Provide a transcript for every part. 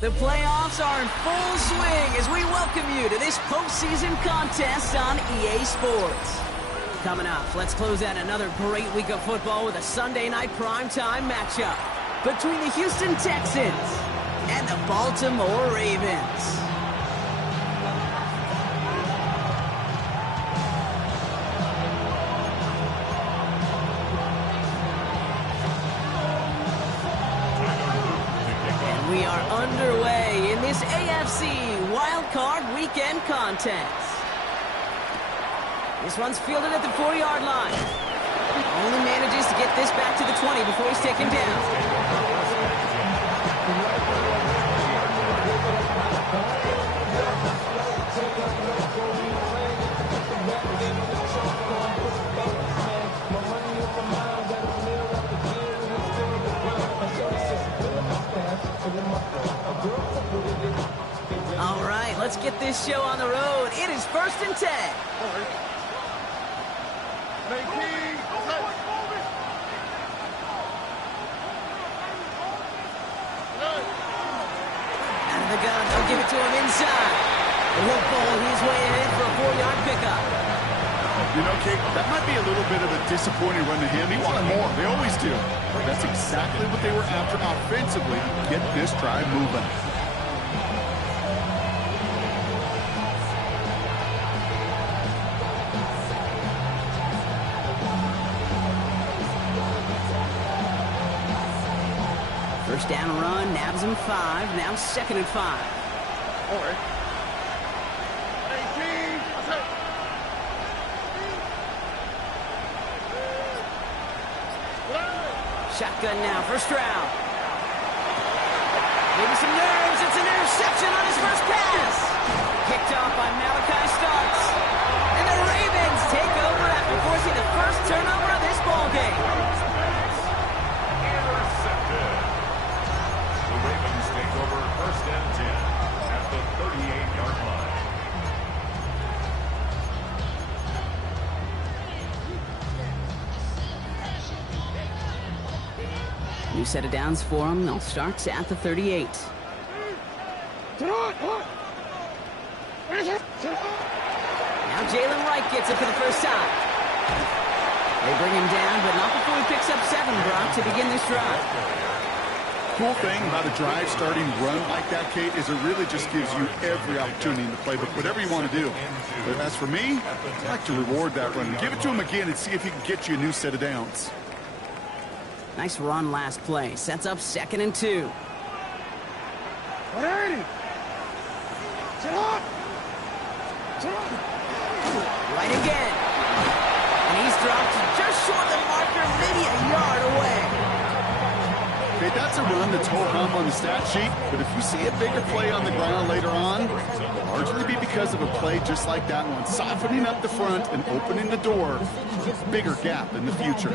The playoffs are in full swing as we welcome you to this postseason contest on EA Sports. Coming up, let's close out another great week of football with a Sunday night primetime matchup between the Houston Texans and the Baltimore Ravens. We are underway in this AFC Wildcard Weekend contest. This one's fielded at the 4-yard line. Only manages to get this back to the 20 before he's taken down. All right, let's get this show on the road. It is 1st and 10. Out of the gun, they'll give it to him inside. He'll ball his way ahead for a 4-yard pickup. You know, Kate, that might be a little bit of a disappointing run to him. He wanted more. They always do. But that's exactly what they were after offensively to get this drive moving. First down run, nabs him 5. Now 2nd and 5. Shotgun now, first round. Maybe some nerves. It's an interception on his first pass. Kicked off by Malachi Starks. And the Ravens take over after forcing the first turnover of this ballgame. Intercepted. The Ravens take over 1st and 10 at the 38-yard line. New set of downs for him. They'll start at the 38. Now Jalen Wright gets it for the first time. They bring him down, but not before he picks up 7, Brock, to begin this drive. Cool thing about a drive starting run like that, Kate, is it really just gives you every opportunity in the playbook, whatever you want to do. But as for me, I like to reward that run. Give it to him again and see if he can get you a new set of downs. Nice run last play. Sets up 2nd and 2. Right again. And he's dropped just short of the marker, maybe a yard away. Okay, that's a run that's ho-hum on the stat sheet, but if you see a bigger play on the ground later on, it'll largely be because of a play just like that one, softening up the front and opening the door for a bigger gap in the future.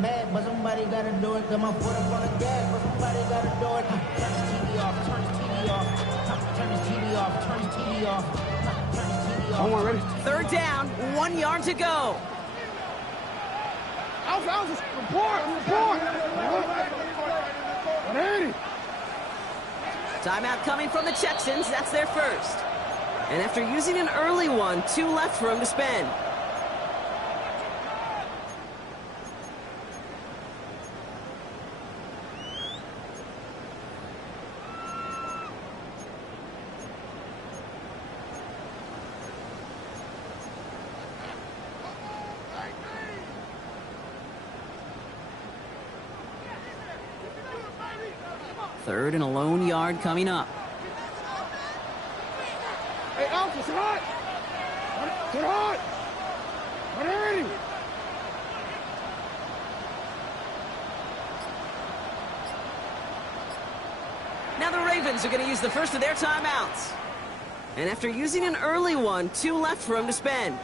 Bad, but somebody gotta do it. Come on, put up on the gas, but somebody gotta do it. Turn his TV off, turn his TV off, turn his TV off, turn his TV off, turn his TV off. Oh, ready? 3rd down, 1 yard to go. Report. Timeout coming from the Texans. That's their first. And after using an early one, 2 left for him to spend. Third and a lone yard coming up. Hey, Alpha, it's hot. It's hot. Ready. Now the Ravens are going to use the first of their timeouts. And after using an early one, 2 left for him to spend.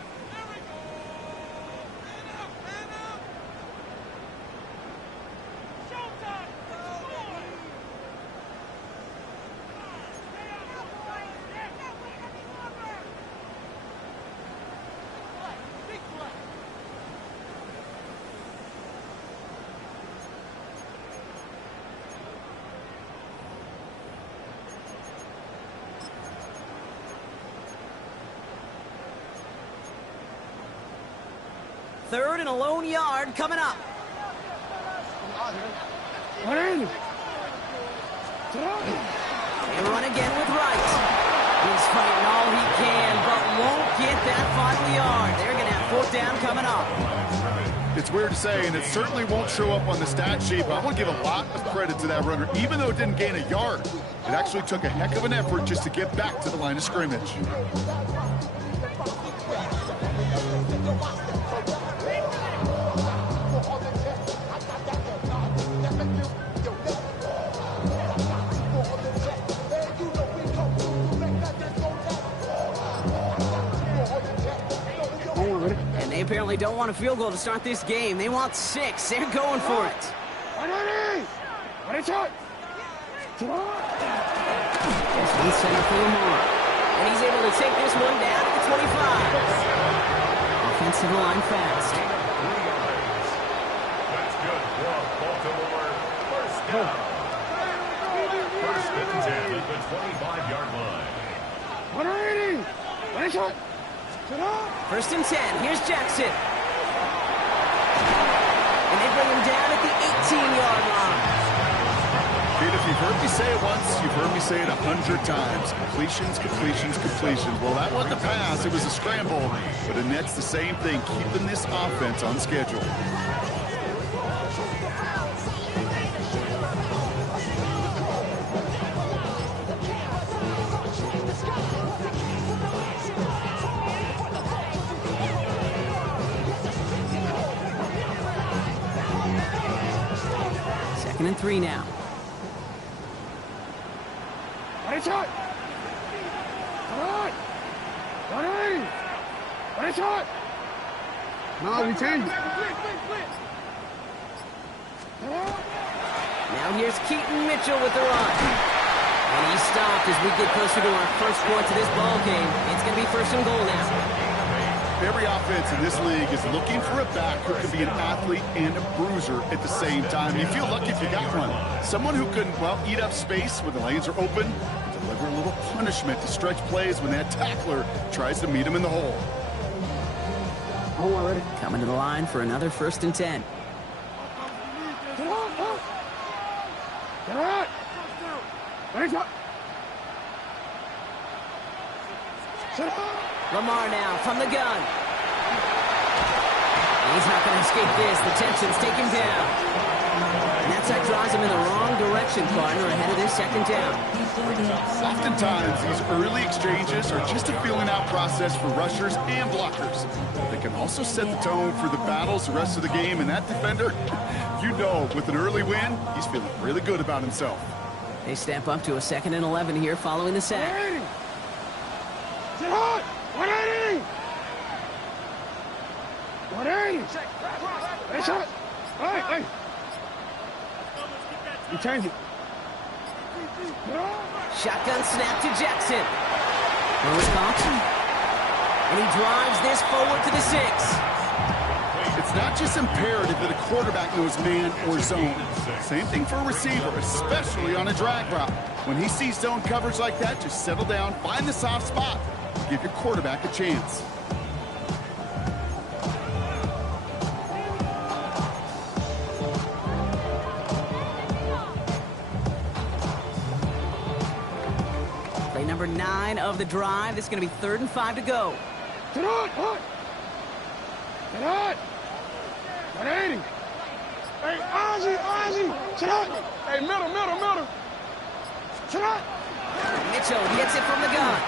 3rd and a lone yard coming up. They run again with Wright. He's fighting all he can, but won't get that final yard. They're going to have 4th down coming up. It's weird to say, and it certainly won't show up on the stat sheet, but I want to give a lot of credit to that runner. Even though it didn't gain a yard, it actually took a heck of an effort just to get back to the line of scrimmage. And they apparently don't want a field goal to start this game. They want 6. They're going for it. Just in center for Lamar. And he's able to take this one down to the 25. Offensive line fast. That's good for Baltimore. 1st down. 1st and 10 at the 25-yard line. 1st and 10. Here's Jackson. And they bring him down at the 18-yard line. Kid, if you've heard me say it once, you've heard me say it 100 times. Completions, completions, completions. Well, that wasn't a pass. It was a scramble. But it nets the same thing, keeping this offense on schedule. Second and 3 now. No, we changed it. Now here's Keaton Mitchell with the run. And he stopped as we get closer to our first point to this ball game. It's going to be 1st and goal now. Every offense in this league is looking for a back who can be an athlete and a bruiser at the same time. You feel lucky if you got one. Someone who can, well, eat up space when the lanes are open and deliver a little punishment to stretch plays when that tackler tries to meet him in the hole. Coming to the line for another 1st and 10. Lamar now from the gun. He's not going to escape this. The tension's taken down. And that sack drives him in the wrong direction, partner, ahead of this 2nd down. Oftentimes, these early exchanges are just a feeling-out process for rushers and blockers. They can also set the tone for the battles the rest of the game, and that defender, you know, with an early win, he's feeling really good about himself. They step up to a 2nd and 11 here following the sack. 180! Hey! You change it. Shotgun snap to Jackson. No response. And he drives this forward to the 6. It's not just imperative that a quarterback knows man or zone. Same thing for a receiver, especially on a drag route. When he sees zone coverage like that, just settle down, find the soft spot, give your quarterback a chance. Play number 9 of the drive. This is going to be 3rd and 5 to go. Get on! 180! Hey, Ozzy! Sit up! Hey, middle! Sit up! Mitchell gets it from the gun.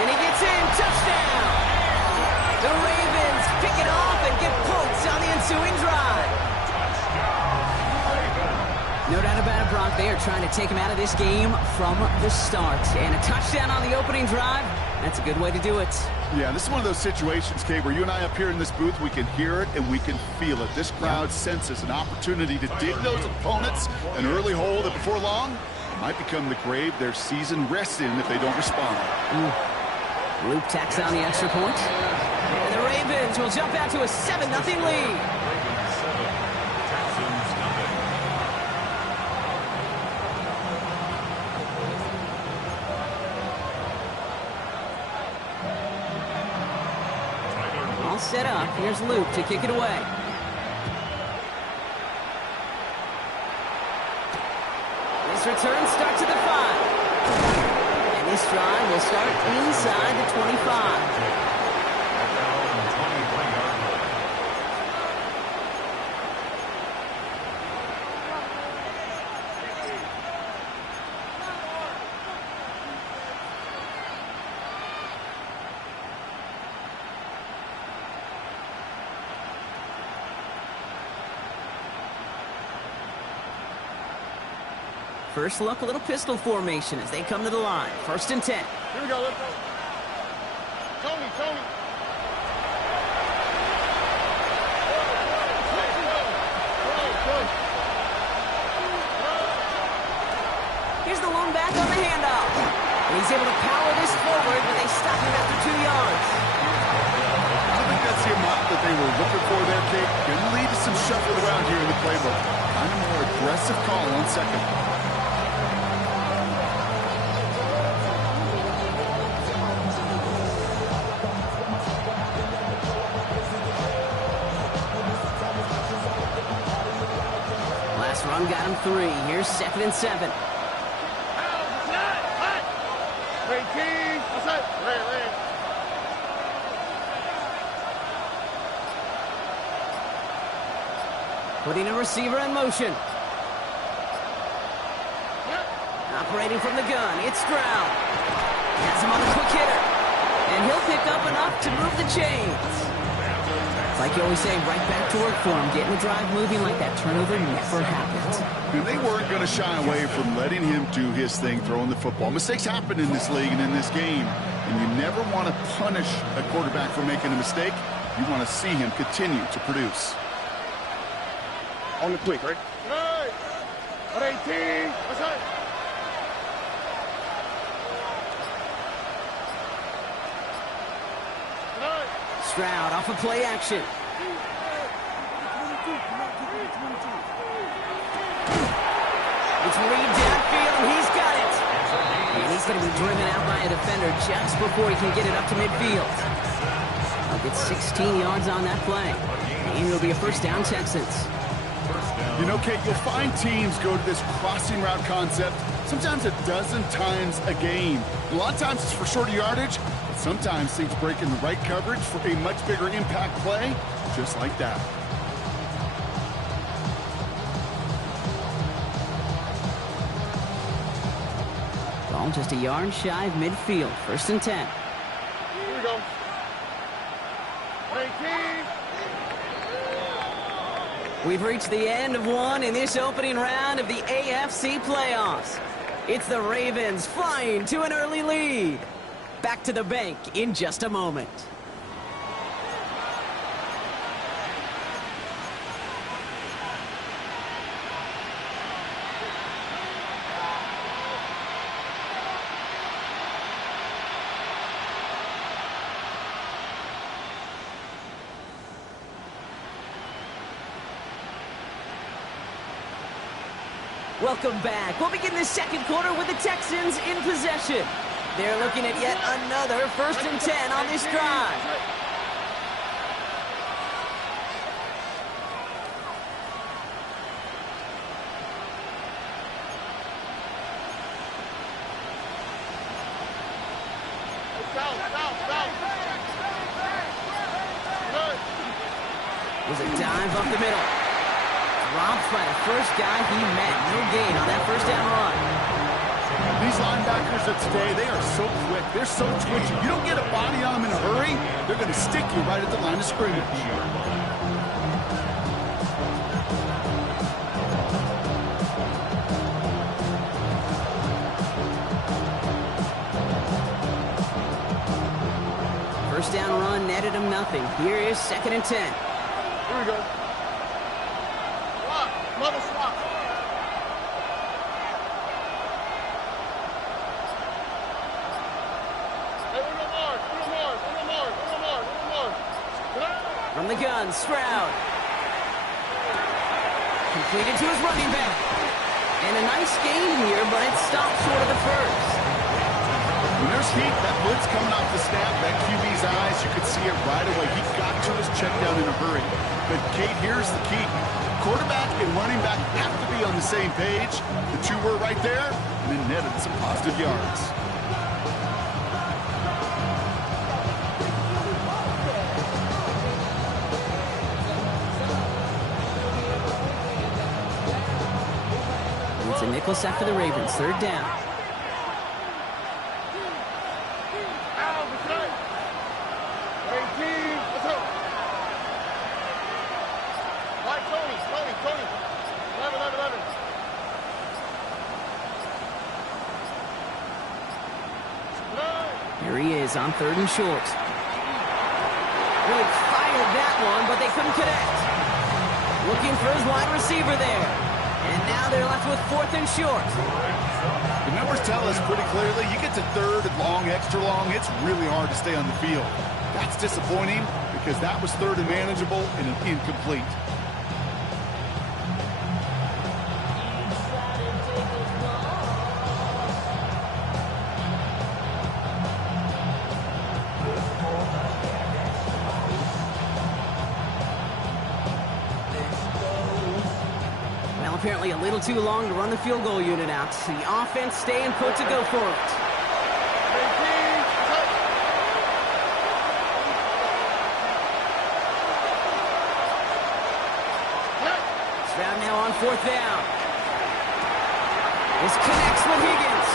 And he gets in. Touchdown! The Ravens pick it off and get points on the ensuing drive. No doubt about it, Brock. They are trying to take him out of this game from the start. And a touchdown on the opening drive, that's a good way to do it. Yeah, this is one of those situations, Kate, where you and I up here in this booth, we can hear it and we can feel it. This crowd senses an opportunity to dig those opponents an early hole that before long might become the grave their season rests in if they don't respond. Luke tacks on the extra point. And the Ravens will jump out to a 7-0 lead. set up. Here's Luke to kick it away. This return starts at the 5. And this drive will start inside the 25. First look, a little pistol formation as they come to the line. 1st and 10. Here we go, let's go. Tony. Here's the lone back on the handoff. And he's able to power this forward, but they stop him after 2 yards. I don't think that's the amount that they were looking for there, Kate. Going to lead to some shuffling around here in the playbook. Kind of more aggressive call on 2nd. Run got him 3. Here's 2nd and 7. Red King. What's that? Red. Putting a receiver in motion. Operating from the gun, it's Stroud. Has him on the quick hitter. And he'll pick up enough to move the chains. Like you always say, right back to work for him. Getting the drive moving like that turnover never happens. And they weren't going to shy away from letting him do his thing, throwing the football. Mistakes happen in this league and in this game. And you never want to punish a quarterback for making a mistake. You want to see him continue to produce. On the quick, right? Hey! 18! What's that? Stroud off of play action. It's Reed downfield, and he's got it. And he's going to be driven out by a defender just before he can get it up to midfield. He'll get 16 yards on that play. And it'll be a 1st down, Texans. You know, Kate, you'll find teams go to this crossing route concept sometimes a dozen times a game. A lot of times it's for shorter yardage, but sometimes things break in the right coverage for a much bigger impact play, just like that. Ball just a yard shy of midfield. 1st and 10. Here we go. 18. We've reached the end of one in this opening round of the AFC playoffs. It's the Ravens flying to an early lead. Back to the bank in just a moment. Welcome back. We'll begin the 2nd quarter with the Texans in possession. They're looking at yet another 1st and 10 on this drive. Was a dive up the middle. Dropped by the first guy he met. No gain on that 1st down run. These linebackers of today, they are so quick. They're so twitchy. You don't get a body on them in a hurry, they're going to stick you right at the line of scrimmage. First down run netted him nothing. Here is 2nd and 10. Here we go. Swap. Mother swap. Hey, one more. From the gun, Stroud. Completed to his running back. And a nice gain here, but it stopped short of the 1st. When there's heat, that blitz coming off the snap, that QB's eyes, you could see it right away. He got to his check down in a hurry. But, Kate, here's the key. Quarterback and running back have to be on the same page. The two were right there, and then netted some positive yards. It's a nickel sack for the Ravens. Third down. Here he is on 3rd and short. Really fired that one, but they couldn't connect. Looking for his wide receiver there. And now they're left with 4th and short. The numbers tell us pretty clearly, you get to 3rd and long, extra long, it's really hard to stay on the field. That's disappointing because that was 3rd and manageable and an incomplete. Apparently a little too long to run the field goal unit out. The offense staying put to go for it. Stroud now on 4th down. This connects with Higgins.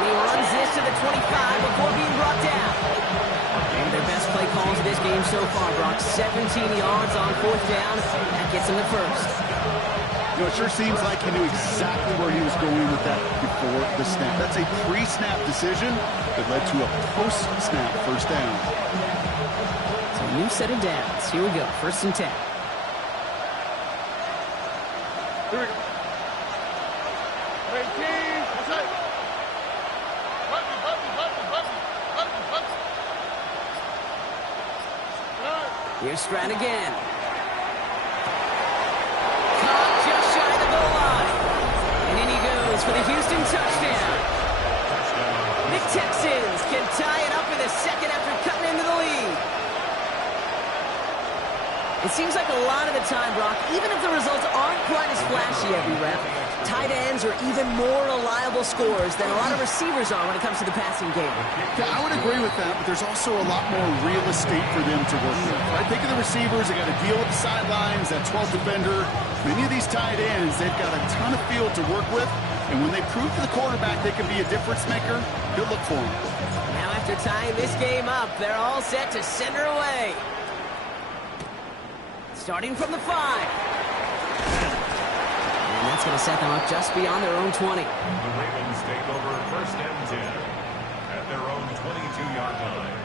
He runs this to the 25 before being brought down. And their best play calls of this game so far, Brock. 17 yards on 4th down. That gets him the first. You know, it sure seems like he knew exactly where he was going with that before the snap. That's a pre-snap decision that led to a post-snap first down. So a new set of downs. Here we go. 1st and 10. Here we go. 18. What's that? Here's Stroud again. Caught just shy of the goal line. And in he goes for the Houston touchdown. The Texans can tie it up in the second after cutting into the lead. It seems like a lot of the time, Brock, even if the results aren't quite as flashy every rep, tight ends are even more reliable scorers than a lot of receivers are when it comes to the passing game. Yeah, I would agree with that, but there's also a lot more real estate for them to work with. Right? Think of the receivers, they got to deal with the sidelines, that 12th defender. Many of these tight ends, they've got a ton of field to work with, and when they prove to the quarterback they can be a difference maker, he'll look for them. Now after tying this game up, they're all set to send her away. Starting from the 5. And that's going to set them up just beyond their own 20. The Ravens take over 1st and 10 at their own 22-yard line.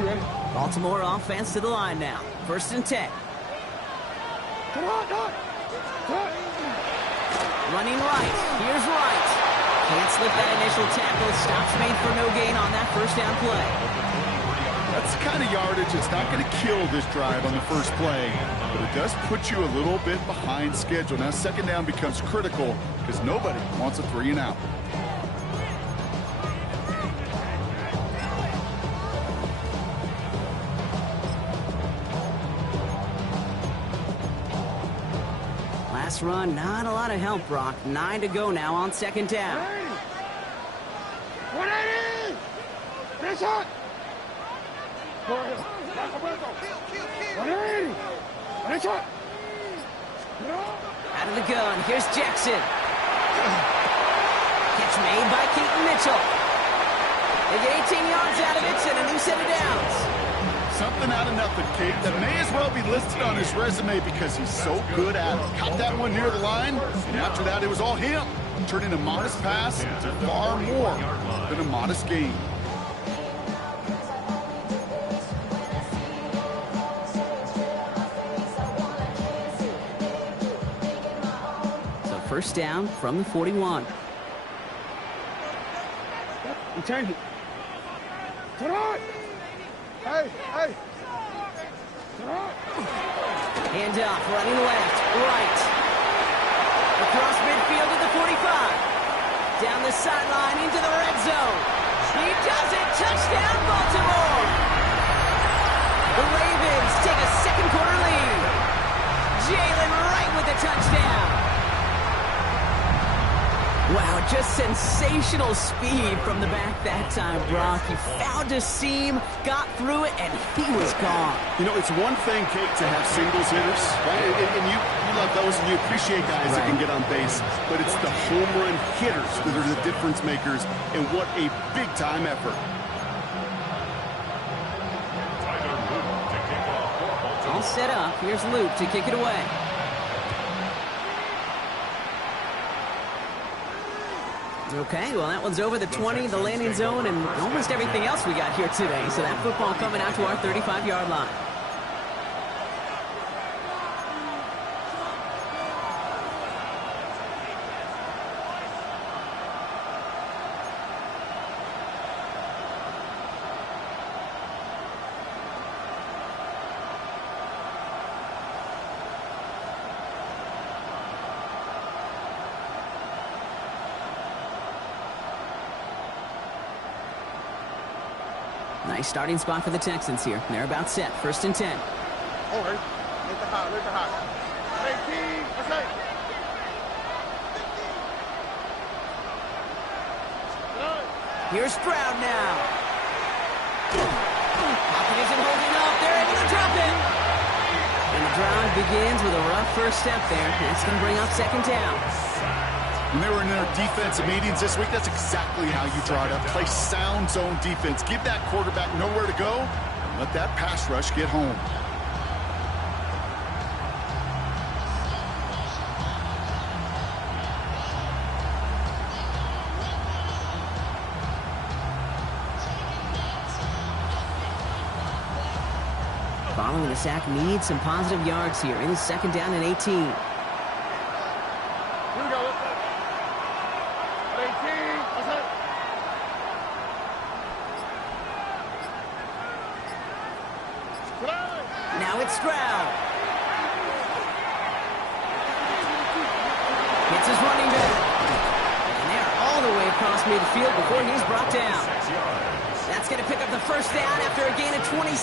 Ready? Baltimore offense to the line now. 1st and 10. Come on. Running right. Here's Wright. Can't slip that initial tackle. Stops made for no gain on that 1st down play. That's the kind of yardage that's not going to kill this drive on the first play, but it does put you a little bit behind schedule. Now 2nd down becomes critical because nobody wants a 3 and out. Last run, not a lot of help, Brock. 9 to go now on 2nd down. 180! Finish up! 180! Finish up! Out of the gun, here's Jackson. Catch made by Keaton Mitchell. They get 18 yards out of it and a new set of downs. Something out of nothing, Kate. That may as well be listed on his resume because he's so good at it. Caught that one near the line, and after that, it was all him. Turning a modest pass into far more than a modest gain. So First down from the 41. Return it. Turn on. Hey. Turn on. Hand off, running left, right. Across midfield to the 45. Down the sideline into the red zone. He does it. Touchdown, Baltimore. The Ravens take a second quarter lead. Jalen Wright with the touchdown. Wow, just sensational speed from the back that time, Brock. He found a seam, got through it, and he was gone. You know, it's one thing, Kate, to have singles hitters, right? And you love those, and you appreciate guys that can get on base. But it's the home run hitters that are the difference makers, and what a big-time effort. All set up. Here's Luke to kick it away. Okay, well, that one's over the 20, the landing zone, and almost everything else we got here today. So that football coming out to our 35-yard line. Nice starting spot for the Texans here. They're about set. First and 10. Over. Let the hot. 18. What's that? Here's Stroud now. Pocket isn't holding up. They're able to drop it. And the drive begins with a rough first step there. That's going to bring up second down. When they were in their defensive meetings this week, that's exactly how you draw it up. Play sound zone defense. Give that quarterback nowhere to go, and let that pass rush get home. Following the sack needs some positive yards here. In second down and 18. Here we go. 18. What's that? Now it's Stroud. Hits his running back. And they're all the way across midfield before he's brought down. That's going to pick up the first down after a gain of 26.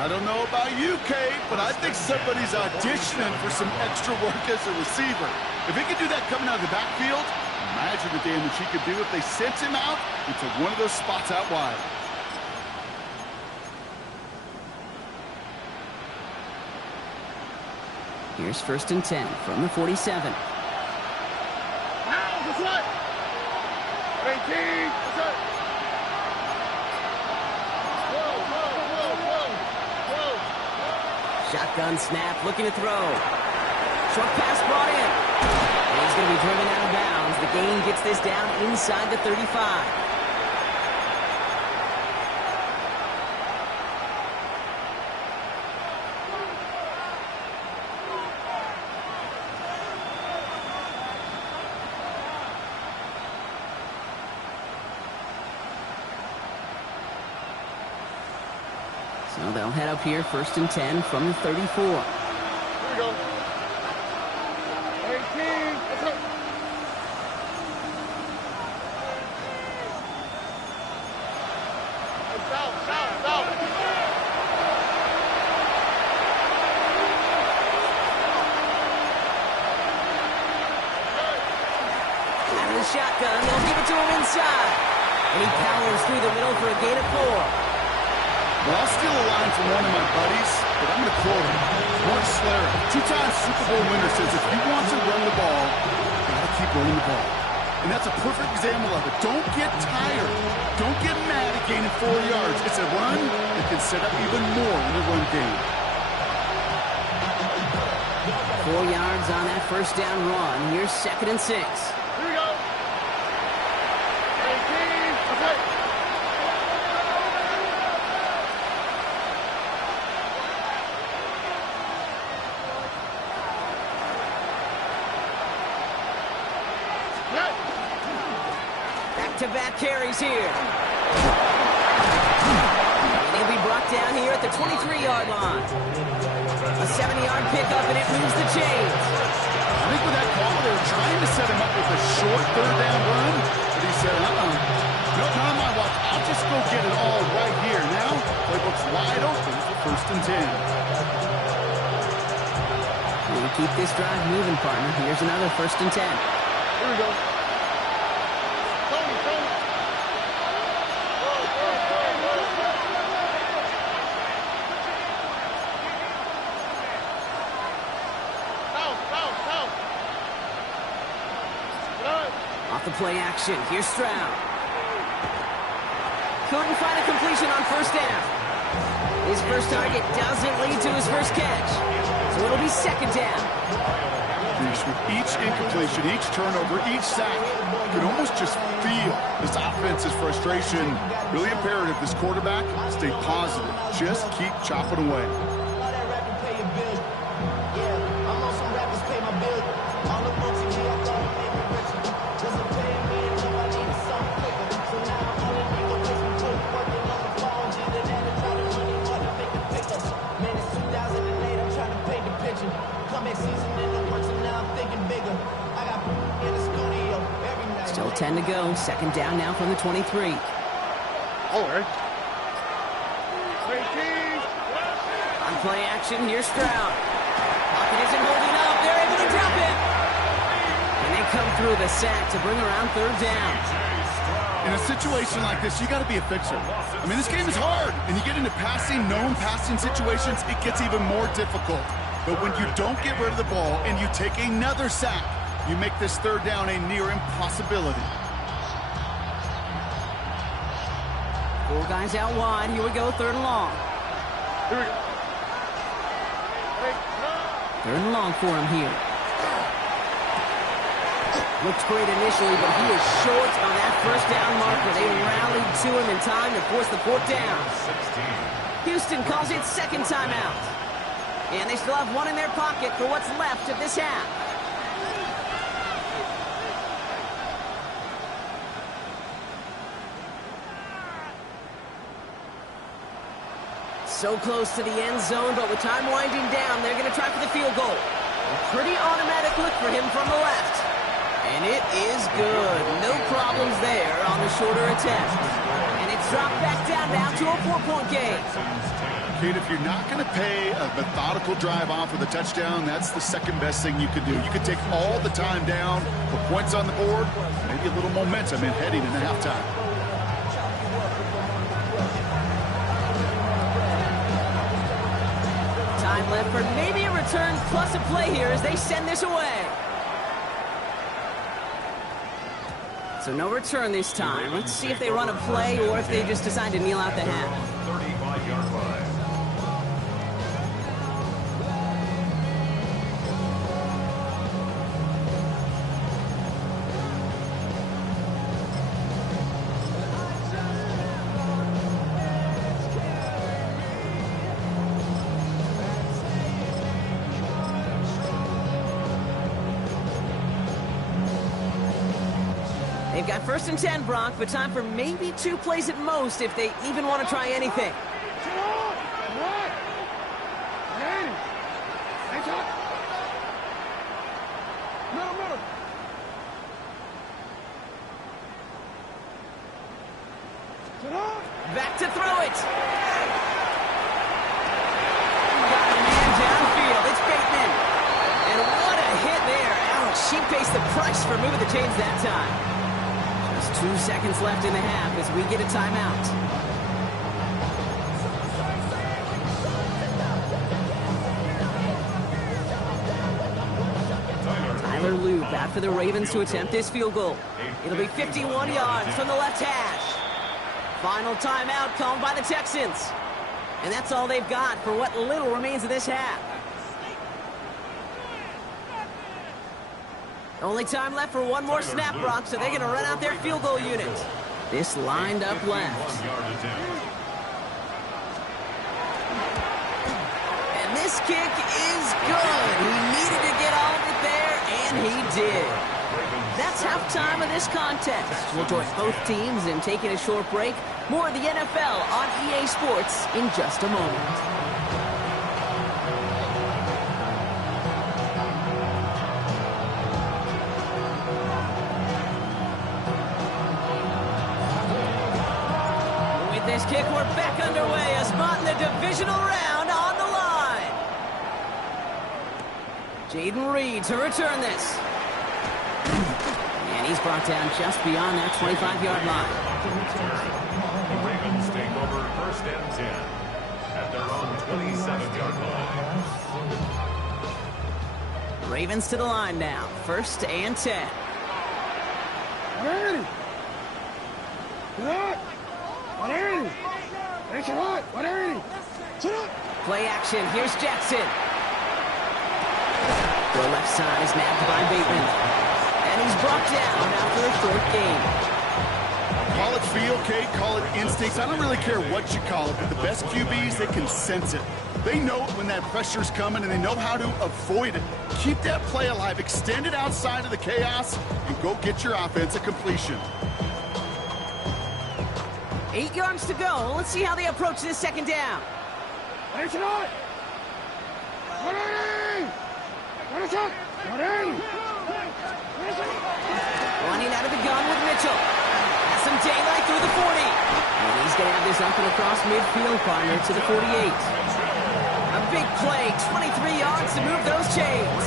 I don't know about you, Kate, but I think somebody's auditioning for some extra work as a receiver. If he could do that coming out of the backfield, imagine the damage he could do if they sent him out into one of those spots out wide. Here's first and 10 from the 47. What's that? 18. What's that? Shotgun snap, looking to throw. Short pass brought in. And he's going to be driven out of bounds. The gain gets this down inside the 35. So they'll head up here, first and 10 from the 34. Here we go. 18. What's up? South. Out of the shotgun, they'll give it to him inside. And he powers through the middle for a gain of 4. Well, I'll steal a line from one of my buddies, but I'm going to quote him. Mark Slater, two-time Super Bowl winner, says if you want to run the ball, you got to keep running the ball. And that's a perfect example of it. Don't get tired. Don't get mad at gaining 4 yards. It's a run that can set up even more in the run game. 4 yards on that first down run. Here's second and 6. Here we go. 18. What's that? Back-to-back carries here. And he'll be brought down here at the 23-yard line. A 70-yard pickup, and it moves the chains. I think with that call, they were trying to set him up with a short third down run, but he said, nope, not on my watch. I'll just go get it all right here. Now, playbook's wide open for 1st and 10. We'll keep this drive moving, partner. Here's another 1st and 10. Here we go. Tony. Off the play action. Here's Stroud. Couldn't find a completion on 1st down. His first target doesn't lead to his first catch. So it'll be 2nd down. With each incompletion, each turnover, each sack, you can almost just feel this offense's frustration. Really imperative this quarterback stay positive. Just keep chopping away. Still 10 to go. 2nd down now from the 23. All right. On play action, here's Stroud. Pocket isn't holding up. They're able to drop it. And they come through the sack to bring around 3rd down. In a situation like this, you got to be a fixer. I mean, this game is hard, and you get into known passing situations, it gets even more difficult. But when you don't get rid of the ball and you take another sack, you make this 3rd down a near impossibility. 4 guys out wide. Here we go, 3rd and long. Here we go. 3rd and long for him here. Looks great initially, but he is short on that 1st down marker. They rallied to him in time to force the 4th down. Houston calls it 2nd timeout. And they still have 1 in their pocket for what's left of this half. So close to the end zone, but with time winding down, they're going to try for the field goal. A pretty automatic look for him from the left. And it is good. No problems there on the shorter attempt. And it's dropped back down now to a 4-point game. Kate, if you're not going to pay a methodical drive off with a touchdown, that's the 2nd best thing you could do. You could take all the time down, put points on the board, maybe a little momentum in heading into halftime. Time left for maybe a return plus a play here as they send this away. So no return this time. Let's see if they run a play or if they just decide to kneel out the half. 35-yard line. They've got 1st and 10, Brock, but time for maybe 2 plays at most if they even want to try anything. Back to throw it. Got a man downfield. It's Bateman. And what a hit there. Ouch, she pays the price for moving the chains that time. 2 seconds left in the half as we get a timeout. Tyler Loop out for the Ravens to attempt this field goal. It'll be 51 yards from the left hash. Final timeout called by the Texans. And that's all they've got for what little remains of this half. Only time left for 1 more snap, Brock, so they're going to run out their field goal unit. This lined up left. And this kick is good. He needed to get all of it there, and he did. That's halftime of this contest. We'll join both teams in taking a short break. More of the NFL on EA Sports in just a moment. This kick, we're back underway. A spot in the divisional round on the line. Jaden Reed to return this. And he's brought down just beyond that 25-yard line. The Ravens take over first and 10 at their own 27-yard line. Ravens to the line now. First and 10. Ready. Good. Play action. Here's Jackson. The left side is nabbed by Bateman. And he's brought down after a short gain. Call it feel, Kate. Call it instincts. I don't really care what you call it, but the best QBs, they can sense it. They know it when that pressure's coming, and they know how to avoid it. Keep that play alive. Extend it outside of the chaos, and go get your offense a completion. 8 yards to go. Let's see how they approach this second down. Running out of the gun with Mitchell. Has some daylight through the 40. And he's going to have this up and across midfield, partner, to the 48. A big play, 23 yards to move those chains.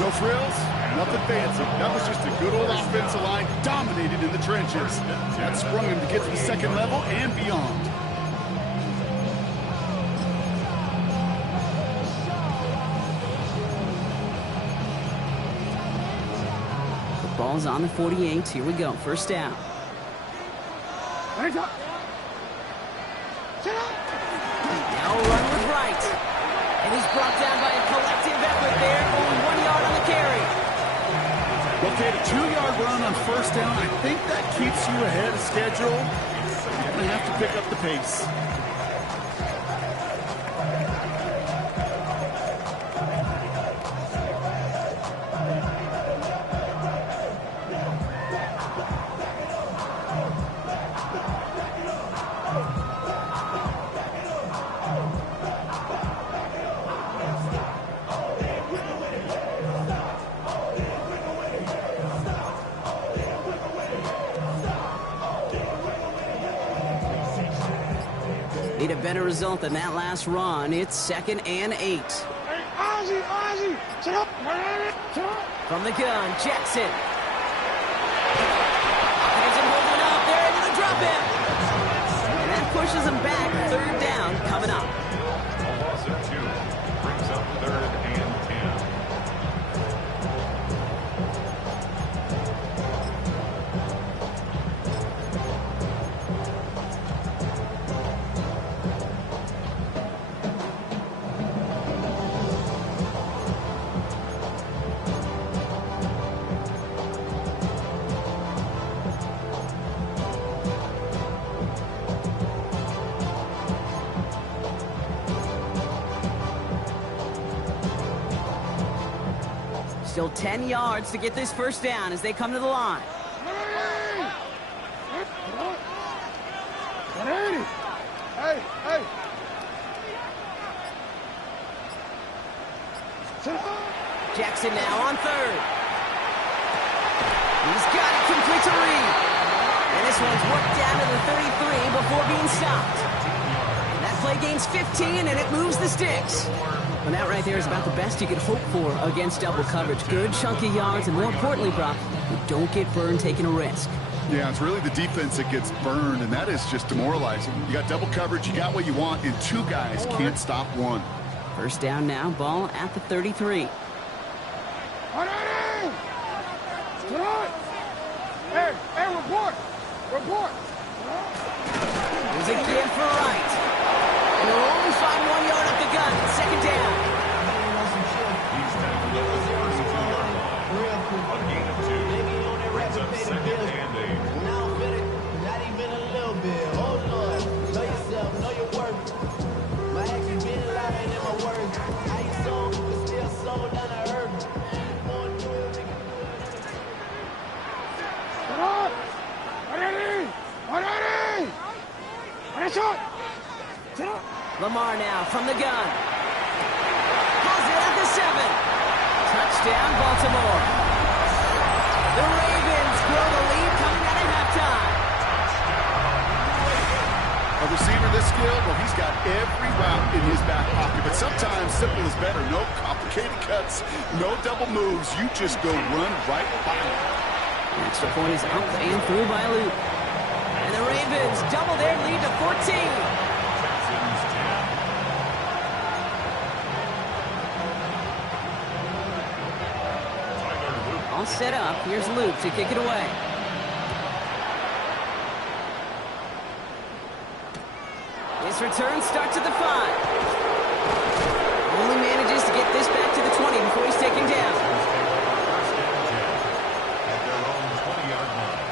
No frills, nothing fancy. That was just a good old offensive line, dominated in the trenches. That sprung him to get to the second level and beyond. The ball's on the 48. Here we go. First down. Now a run with Wright. And he's brought down by a collective effort there. Only 1 yard on the carry. Okay, a 2-yard run on first down. I think that keeps you ahead of schedule. You're going to have to pick up the pace. Need a better result than that last run. It's 2nd and 8. Hey, Ozzy, sit up. From the gun, Jackson. There's him holding up. They're able to drop him. And that pushes him back. Third down coming up. A loss of 2 brings up 3rd and 10. Still 10 yards to get this first down as they come to the line. Hey. Jackson now on 3rd. He's got it complete to Reed. And this one's worked down to the 33 before being stopped. That play gains 15 and it moves the sticks. And that right there is about the best you could hope for against double coverage. Good chunky yards, and more importantly, Brock, you don't get burned taking a risk. Yeah, it's really the defense that gets burned, and that is just demoralizing. You got double coverage, you got what you want, and 2 guys can't stop one. First down now, ball at the 33. Hey, report. There's a give for Wright. And they'll only find 1 yard up the gun. Second down. He's tackled at the first 2-yard line. A gain of 2 brings up 2nd and 8. Now fit it, not even a little bit. Oh Lord, know yourself, know your worth. My actions been louder than my words. I ain't sold, but still sold down the earth. Lamar now from the gun. Pulls it at the 7. Touchdown, Baltimore. The Ravens grow the lead coming out of halftime. A receiver this skilled, well, he's got every route in his back pocket, but sometimes simple is better. No complicated cuts, no double moves. You just go run right by him. The extra point is up and through by Luke. And the Ravens double their lead to 14. All set up. Here's Luke to kick it away. This return starts at the 5. Only manages to get this back to the 20 before he's taken down. First and 10 at their own 20-yard line.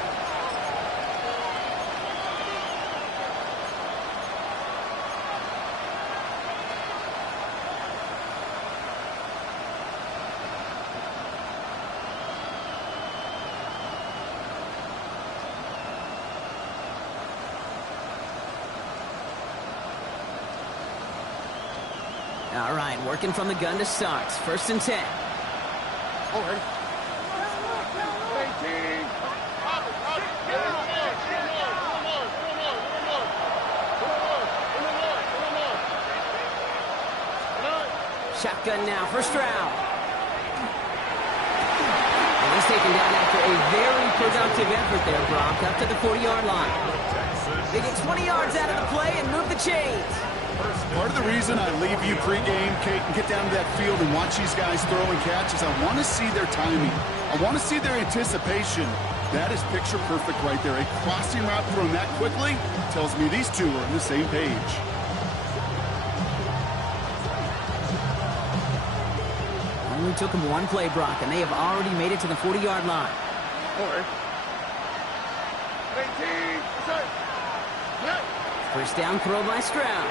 All right, working from the gun to start. First and 10. All right. 18. Shotgun now for Stroud. And he's taken down after a very productive effort there, Brock, up to the 40-yard line. They get 20 yards out of the play and move the chains. Part of the reason I leave you pregame, Kate, and get down to that field and watch these guys throw and catch is I want to see their timing. I want to see their anticipation. That is picture perfect right there. A crossing route thrown that quickly tells me these two are on the same page. Only took them one play, Brock, and they have already made it to the 40-yard line. All right. 18. First down throw by Stroud.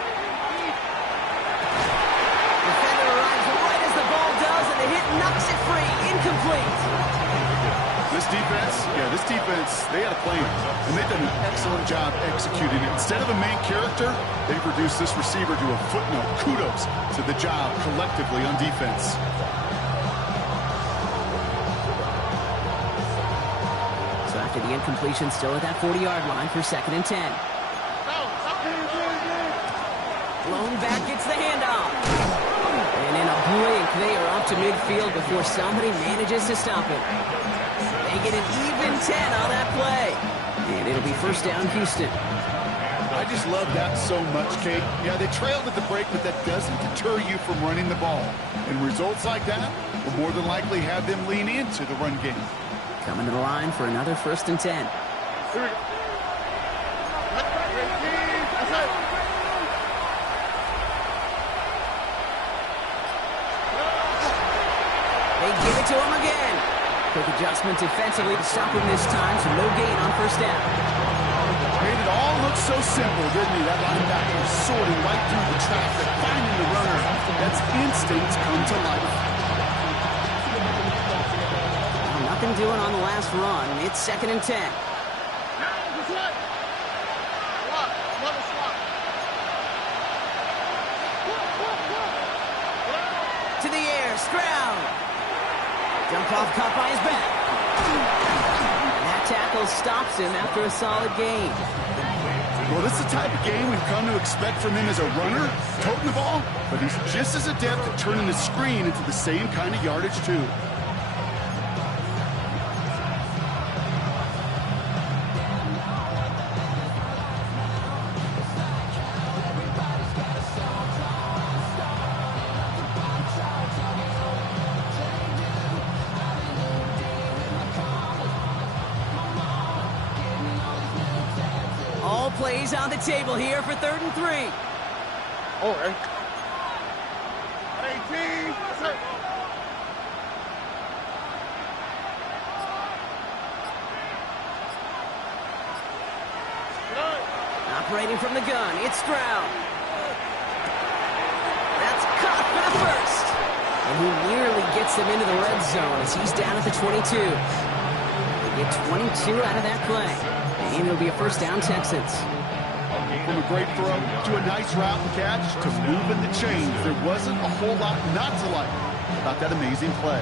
Defender arrives right as the ball does, and the hit knocks it free. Incomplete. This defense, they had a plan, and they've done an excellent job executing it. Instead of a main character, they've reduced this receiver to a footnote. Kudos to the job collectively on defense. So after the incompletion, still at that 40-yard line for second and 10. Blown back gets the handoff. And in a blink, they are up to midfield before somebody manages to stop it. They get an even 10 on that play. And it'll be first down, Houston. I just love that so much, Kate. Yeah, they trailed at the break, but that doesn't deter you from running the ball. And results like that will more than likely have them lean into the run game. Coming to the line for another first and 10. Here we go. 18. That's it. They give it to him again. Quick adjustment defensively to stop him this time, so no gain on first down. Made it all look so simple, didn't he? That linebacker sorting right through the traffic, finding the runner. That's instinct come to life. Well, nothing doing on the last run. It's second and 10. To the air, Stroud. Jump off, caught by his back. And that tackle stops him after a solid gain. Well, this is the type of game we've come to expect from him as a runner, toting the ball, but he's just as adept at turning the screen into the same kind of yardage, too. All plays on the table here for third and 3. All right. 18. That's it. Operating from the gun, it's Stroud. That's caught for the first. And he nearly gets them into the red zone as he's down at the 22. They get 22 out of that play. And it'll be a first down, Texans. From a great throw to a nice route and catch to moving the chains, there wasn't a whole lot not to like about that amazing play.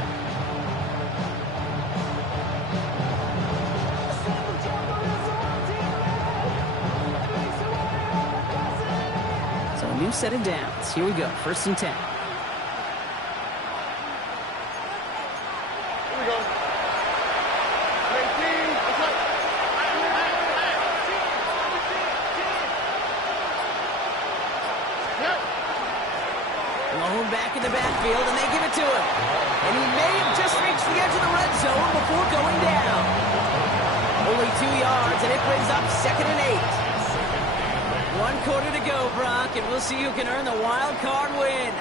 So a new set of downs. Here we go, 1st and 10. Lone back in the backfield, and they give it to him. And he may have just reached the edge of the red zone before going down. Only 2 yards, and it brings up 2nd and 8. 1 quarter to go, Brock, and we'll see who can earn the wild card win.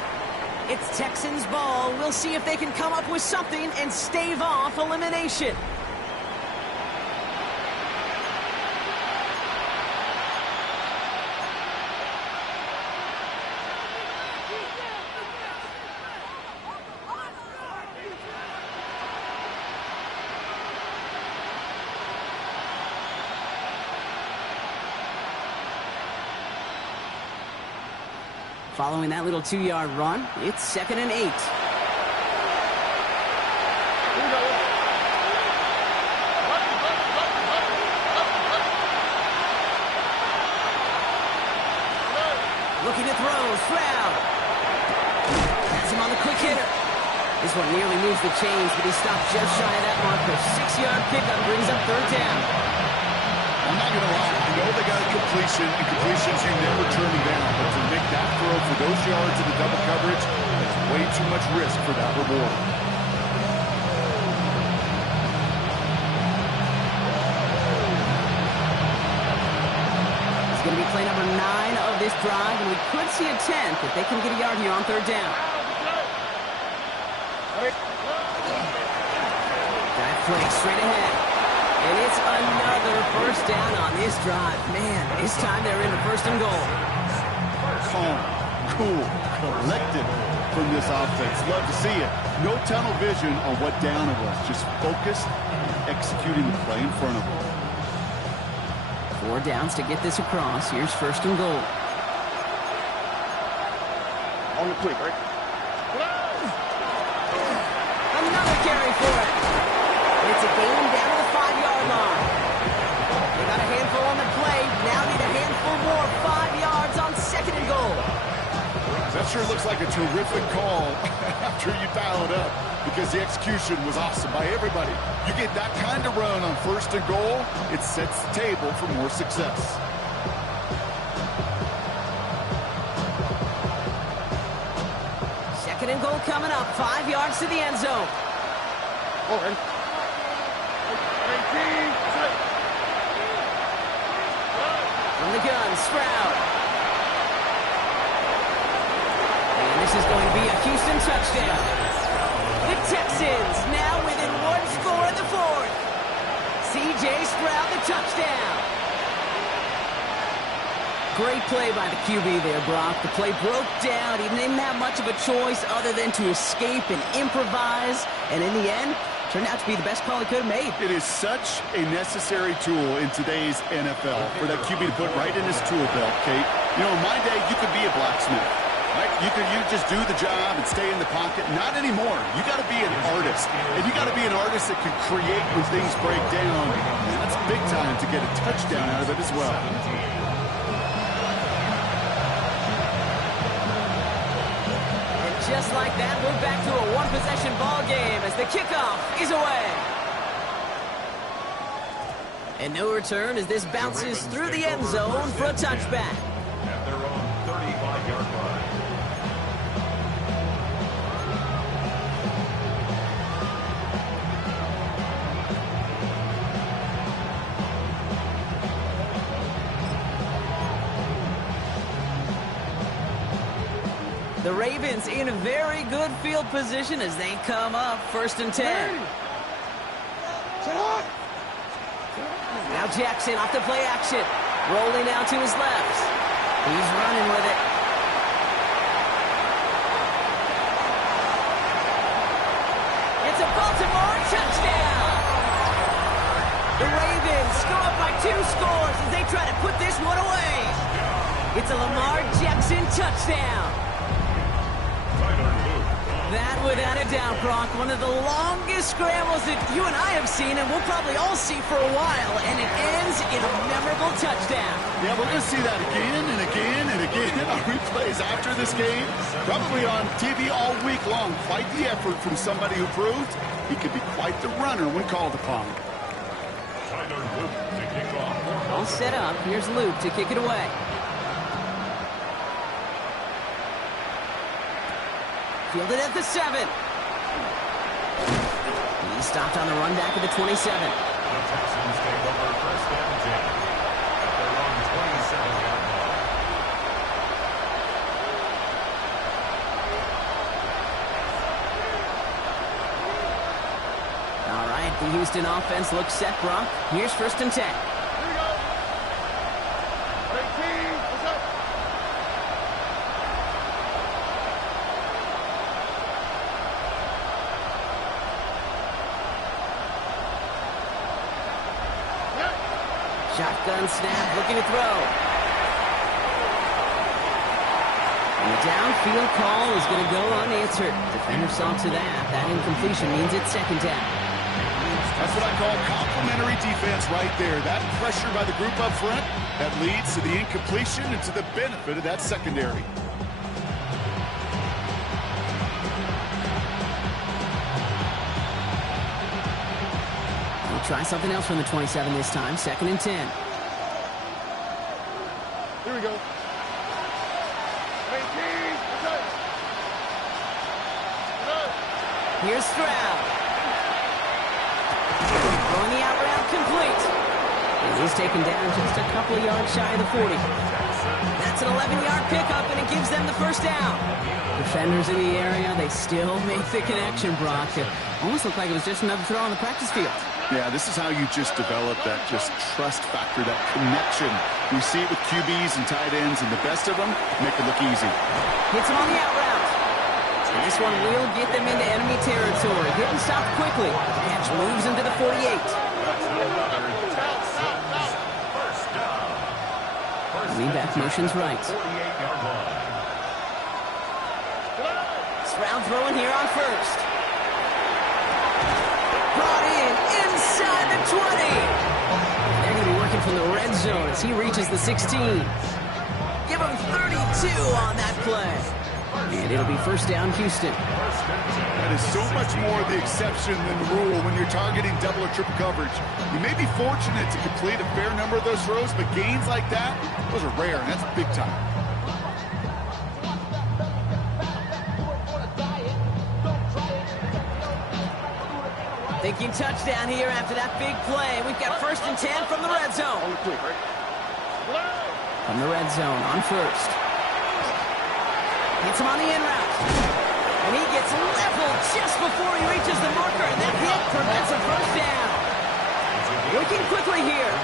It's Texans ball. We'll see if they can come up with something and stave off elimination. Following that little 2-yard run, it's 2nd and 8. Looking to throw, Stroud. That's him on the quick hitter. This one nearly moves the chains, but he stopped just shy of that marker. 6-yard pickup brings up 3rd down. I'm not going to lie. I know they got a completion, and completions you never turn them down. But to make that throw for those yards in the double coverage, that's way too much risk for that reward. It's going to be play number 9 of this drive, and we could see a 10th if they can get a yard here on 3rd down. Dive play straight ahead. And it's another 1st down on this drive. Man, this time they're into 1st and goal. Calm, cool, collected from this offense. Love to see it. No tunnel vision on what down it was. Just focused, executing the play in front of them. 4 downs to get this across. Here's 1st and goal. On the quick, right? Another carry for it. It's a gain down to the 5-yard line. They got a handful on the play. Now need a handful more. 5 yards on 2nd and goal. That sure looks like a terrific call after you dial it up, because the execution was awesome by everybody. You get that kind of run on 1st and goal, it sets the table for more success. Second and goal coming up. 5 yards to the end zone. All right. From the gun, Stroud. And this is going to be a Houston touchdown. The Texans now within 1 score in the 4th. C.J. Stroud, the touchdown. Great play by the QB there, Brock. The play broke down. He didn't have much of a choice other than to escape and improvise. And in the end, turned out to be the best call he could have made. It is such a necessary tool in today's NFL for that QB to put right in his tool belt, Kate. You know, in my day, you could be a blacksmith, right? You just do the job and stay in the pocket. Not anymore. You got to be an artist, and you got to be an artist that can create when things break down. And that's big time to get a touchdown out of it as well. Just like that, we're back to a one-possession ball game as the kickoff is away. And no return as this bounces through the end zone for a touchback. At their own 35-yard line. The Ravens in a very good field position as they come up 1st and 10. Now Jackson off the play action. Rolling out to his left. He's running with it. It's a Baltimore touchdown. The Ravens go up by 2 scores as they try to put this one away. It's a Lamar Jackson touchdown. That, without a doubt, Brock, one of the longest scrambles that you and I have seen, and we'll probably all see for a while, and it ends in a memorable touchdown. Yeah, we're going to see that again and again and again on replays after this game. Probably on TV all week long. Quite the effort from somebody who proved he could be quite the runner when called upon. All set up. Here's Luke to kick it away. Fielded at the 7. He stopped on the run back at the 27. The Texans take over first down 10 at their own 27-yard line. All right, the Houston offense looks set, Brock. Here's 1st and 10. Shotgun snap, looking to throw. And the downfield call is going to go unanswered. Defender saw to that. That incompletion means it's 2nd down. That's what I call complimentary defense right there. That pressure by the group up front, that leads to the incompletion and to the benefit of that secondary. Try something else from the 27 this time. 2nd and 10. Here we go. Here's Stroud. Throwing the out route complete. And he's taken down just a couple of yards shy of the 40. That's an 11-yard pickup, and it gives them the 1st down. Defenders in the area, they still make the connection, Brock. It almost looked like it was just another throw on the practice field. Yeah, this is how you just develop that just trust factor, that connection. We see it with QBs and tight ends, and the best of them make it look easy. Hits him on the out route. And this one will get them into enemy territory. Hit and stop quickly. The catch moves into the 48. Lead back motions right. Stroud throwing here on 1st. Brought in inside the 20. They're going to be working from the red zone as he reaches the 16. Give him 32 on that play. And it'll be 1st down, Houston. That is so much more the exception than the rule when you're targeting double or triple coverage. You may be fortunate to complete a fair number of those throws, but gains like that, those are rare, and that's big time. Thinking touchdown here after that big play. We've got 1st and 10 from the red zone. From the red zone on 1st. Hits him on the in route. And he gets leveled just before he reaches the marker. And that hit prevents a 1st down. Working quickly here.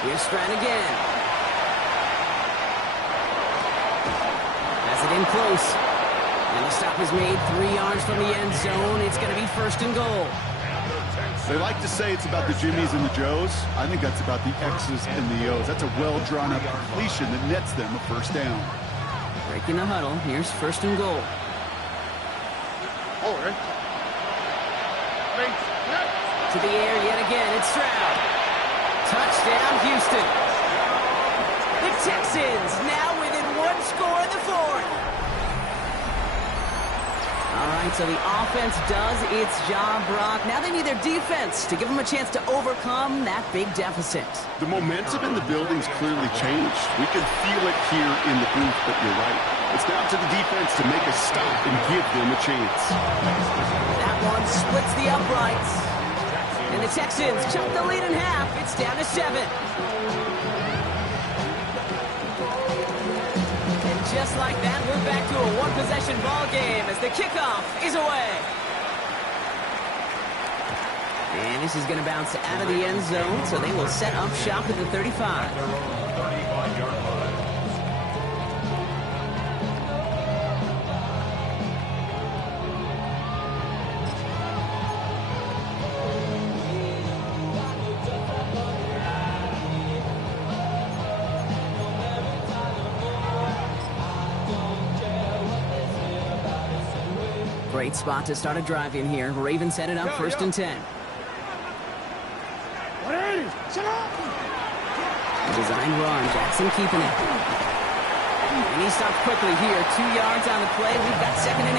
Here's Stroud again. Has it in close. And the stop is made 3 yards from the end zone. It's going to be 1st and goal. They like to say it's about the Jimmies and the Joes. I think that's about the X's and the O's. That's a well-drawn-up completion that nets them a 1st down. Breaking the huddle. Here's 1st and goal. To the air yet again. It's Stroud. Touchdown, Houston. The Texans now within 1 score in the 4th. All right, so the offense does its job, Brock. Now they need their defense to give them a chance to overcome that big deficit. The momentum in the building's clearly changed. We can feel it here in the booth, but you're right. It's down to the defense to make a stop and give them a chance. That one splits the uprights. And the Texans chop the lead in half. It's down to 7. Just like that, we're back to a one-possession ball game as the kickoff is away. And this is going to bounce out of the end zone, so they will set up shop at the 35. Great spot to start a drive in here. Ravens headed up 1st and 10. Design run. Jackson keeping it. And he stops quickly here. 2 yards on the play. We've got 2nd and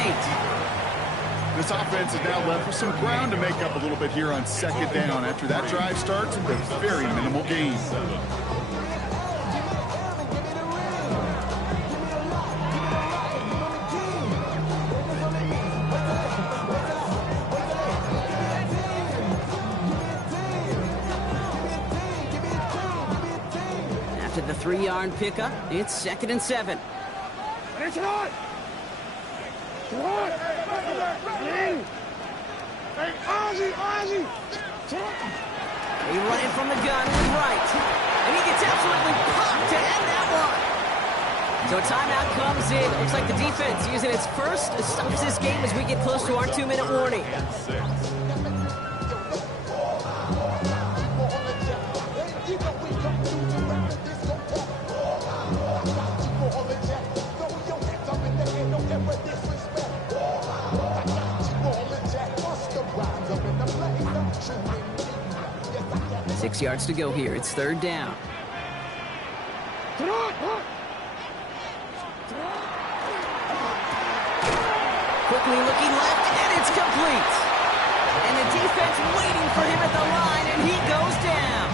8. This offense is now left with some ground to make up a little bit here on 2nd down. After that drive starts, a very minimal gain. After the 3-yard pickup, it's 2nd and 7. He running from the gun with right. And he gets absolutely popped to end that one. So a timeout comes in. Looks like the defense using its first stops this game as we get close to our 2-minute warning. Six yards to go here. It's 3rd down. Quickly looking left, and it's complete. And the defense waiting for him at the line, and he goes down.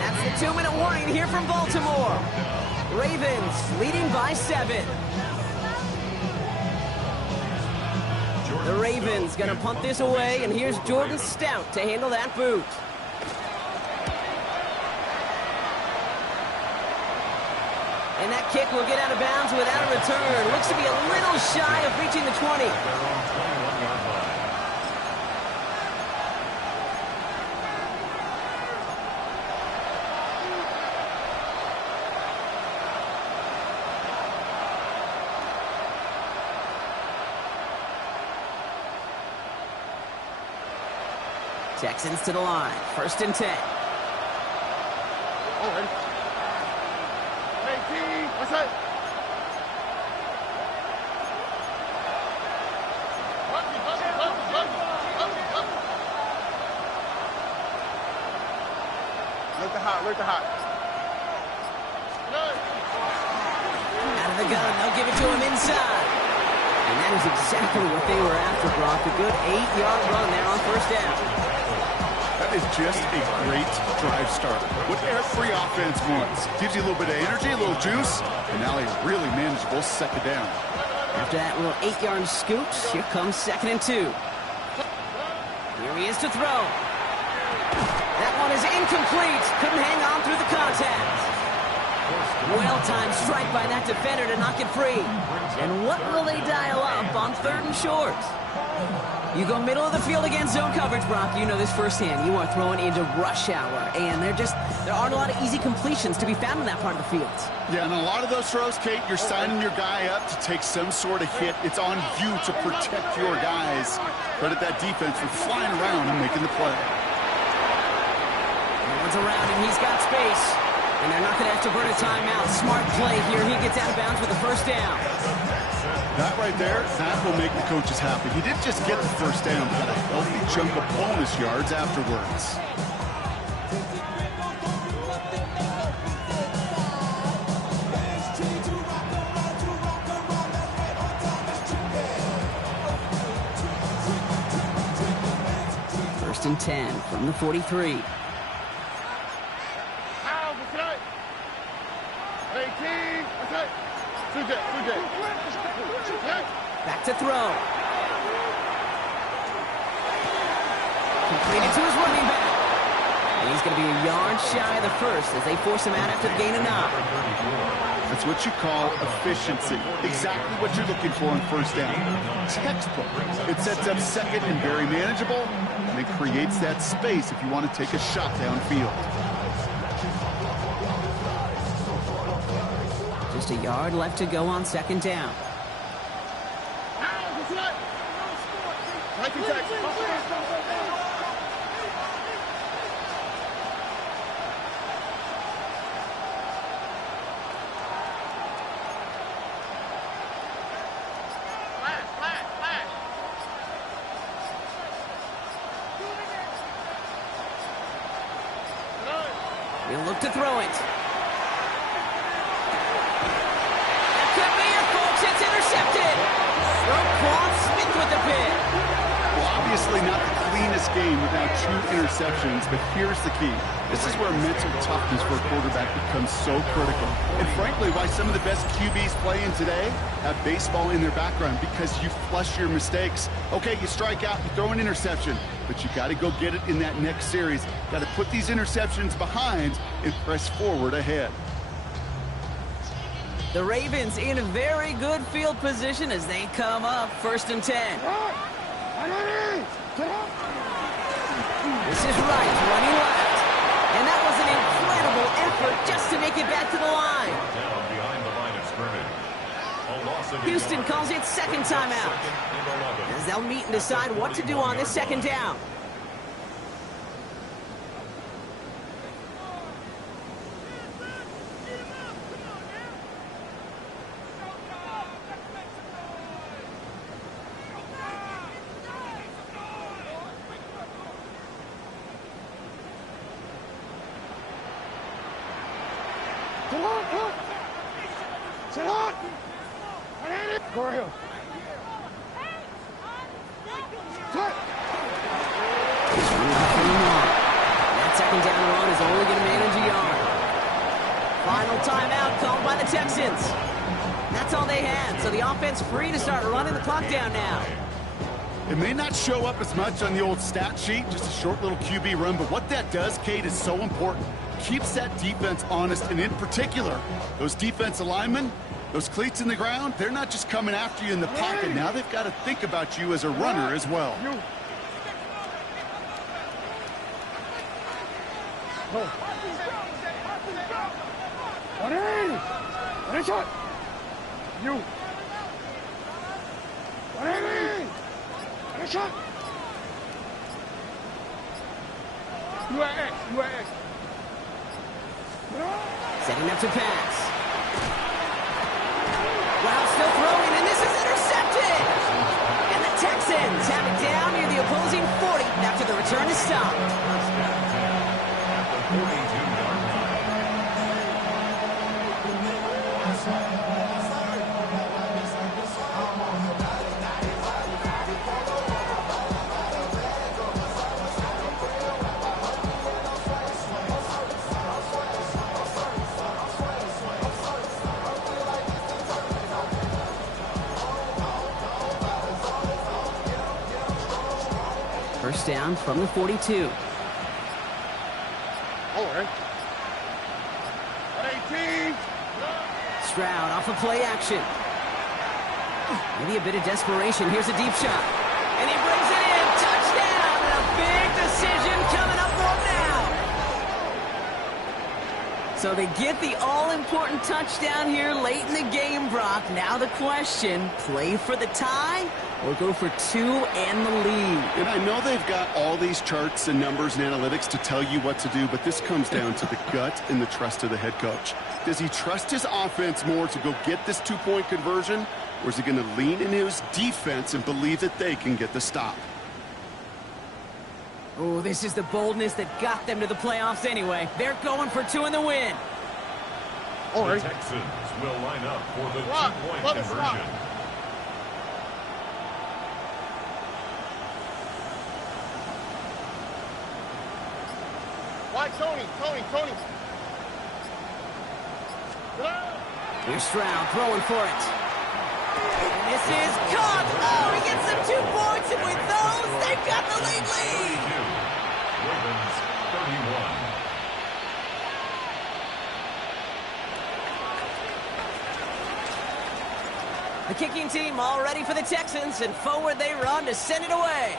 That's the 2-minute warning here from Baltimore. Ravens leading by 7. The Ravens going to punt this away, and here's Jordan Stout to handle that boot. And that kick will get out of bounds without a return. Looks to be a little shy of reaching the 20. Texans to the line. 1st and 10. What's that? Look the hot. Out of the gun, they'll give it to him inside. And that is exactly what they were after, Brock. A good 8-yard run there on 1st down. That is just a great drive start. What every offense wants. Gives you a little bit of energy, a little juice, and now a really manageable 2nd down. After that little 8-yard scoot, here comes 2nd and 2. Here he is to throw. That one is incomplete. Couldn't hang on through the contact. Well-timed strike by that defender to knock it free. And what will they dial up on 3rd and short? You go middle of the field against zone coverage, Brock. You know this firsthand. You are throwing into rush hour, and there aren't a lot of easy completions to be found in that part of the field. Yeah, and a lot of those throws, Kate, you're signing your guy up to take some sort of hit. It's on you to protect your guys. Credit that defense for flying around and making the play. Everyone's around him. He's got space. And they're not going to have to burn a timeout. Smart play here. He gets out of bounds with the 1st down. That right there, that will make the coaches happy. He didn't just get the 1st down, but a healthy chunk of bonus yards afterwards. First and 10 from the 43. Back to throw. Completed to his running back. And he's going to be a yard shy of the 1st as they force him out after the gain of 9. That's what you call efficiency. Exactly what you're looking for on 1st down. Textbook. It sets up 2nd and very manageable, and it creates that space if you want to take a shot downfield. Just a yard left to go on 2nd down. He'll look to throw it. That could be it, folks. It's intercepted. Roquan Smith with the pick. Well, obviously not the cleanest game without 2 interceptions, but here's the key. This is where mental toughness for a quarterback becomes so critical. And frankly, why some of the best QBs playing today have baseball in their background, because you flush your mistakes. Okay, you strike out, you throw an interception, but you got to go get it in that next series. Got to put these interceptions behind and press forward ahead. The Ravens in very good field position as they come up 1st and 10. This is right, running left. And that was an incredible effort just to make it back to the line. Down behind the line of scrimmage. A loss of Houston calls it second timeout, as they'll meet and decide what to do on this 2nd down. Go right here. That 2nd down run is only going to manage a yard. Final timeout called by the Texans. That's all they had, so the offense free to start running the clock down now. It may not show up as much on the old stat sheet, just a short little QB run, but what that does, Kate, is so important. Keeps that defense honest, and in particular, those defensive linemen, those cleats in the ground, they're not just coming after you in the pocket. Now they've got to think about you as a runner as well. Setting up to pass. Wow, still throwing, and this is intercepted! And the Texans have it down near the opposing 40 after the return is stopped. At the 42-yard First down from the 42. All right. 18. Stroud off of play action. Maybe a bit of desperation. Here's a deep shot. And he brings it in. Touchdown! And a big decision coming up for him now. So they get the all-important touchdown here late in the game, Brock. Now the question, play for the tie or go for 2 and the lead? And I know they've got all these charts and numbers and analytics to tell you what to do, but this comes down to the gut and the trust of the head coach. Does he trust his offense more to go get this 2-point conversion, or is he going to lean into his defense and believe that they can get the stop? Oh, this is the boldness that got them to the playoffs anyway. They're going for 2 in the win. All The right. Texans will line up for the Stop. 2-point Let it stop. conversion. Why, Tony? Here's Stroud throwing for it. And this is caught. Oh, he gets them 2 points, and with those, they've got the lead. 31. The kicking team all ready for the Texans, and forward they run to send it away.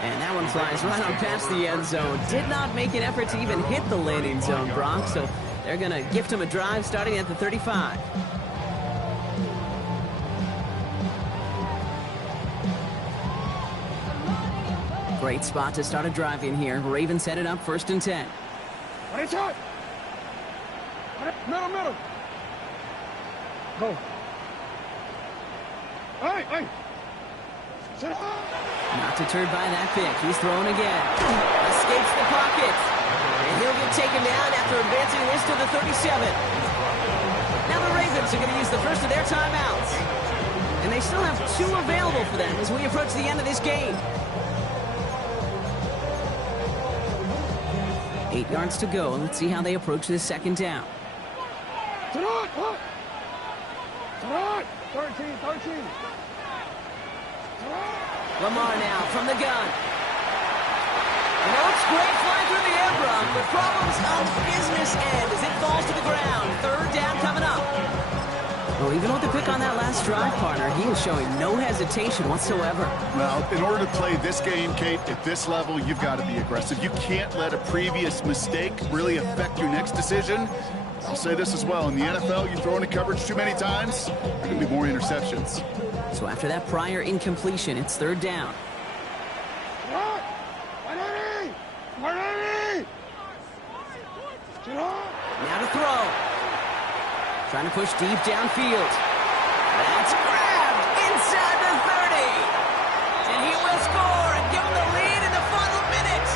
And that one flies right on past the end zone. Did not make an effort to even hit the landing zone, Brock, so they're going to gift him a drive starting at the 35. Great spot to start a drive in here. Ravens headed up 1st and 10. Middle. Go. Hey. Not deterred by that pick. He's throwing again. Escapes the pocket. And he'll get taken down after advancing this to the 37. Now the Ravens are going to use the first of their timeouts. And they still have 2 available for them as we approach the end of this game. 8 yards to go. Let's see how they approach this second down. 13. Lamar now from the gun. Notes great fly through the air, Brock, but problems on business end as it falls to the ground. Third down coming up. Well, even with the pick on that last drive, partner, he is showing no hesitation whatsoever. Well, in order to play this game, Kate, at this level, you've got to be aggressive. You can't let a previous mistake really affect your next decision. I'll say this as well. In the NFL, you throw into coverage too many times, there are going to be more interceptions. So after that prior incompletion, it's third down. Now to throw. Trying to push deep downfield. That's grabbed inside the 30. And he will score and give him the lead in the final minute.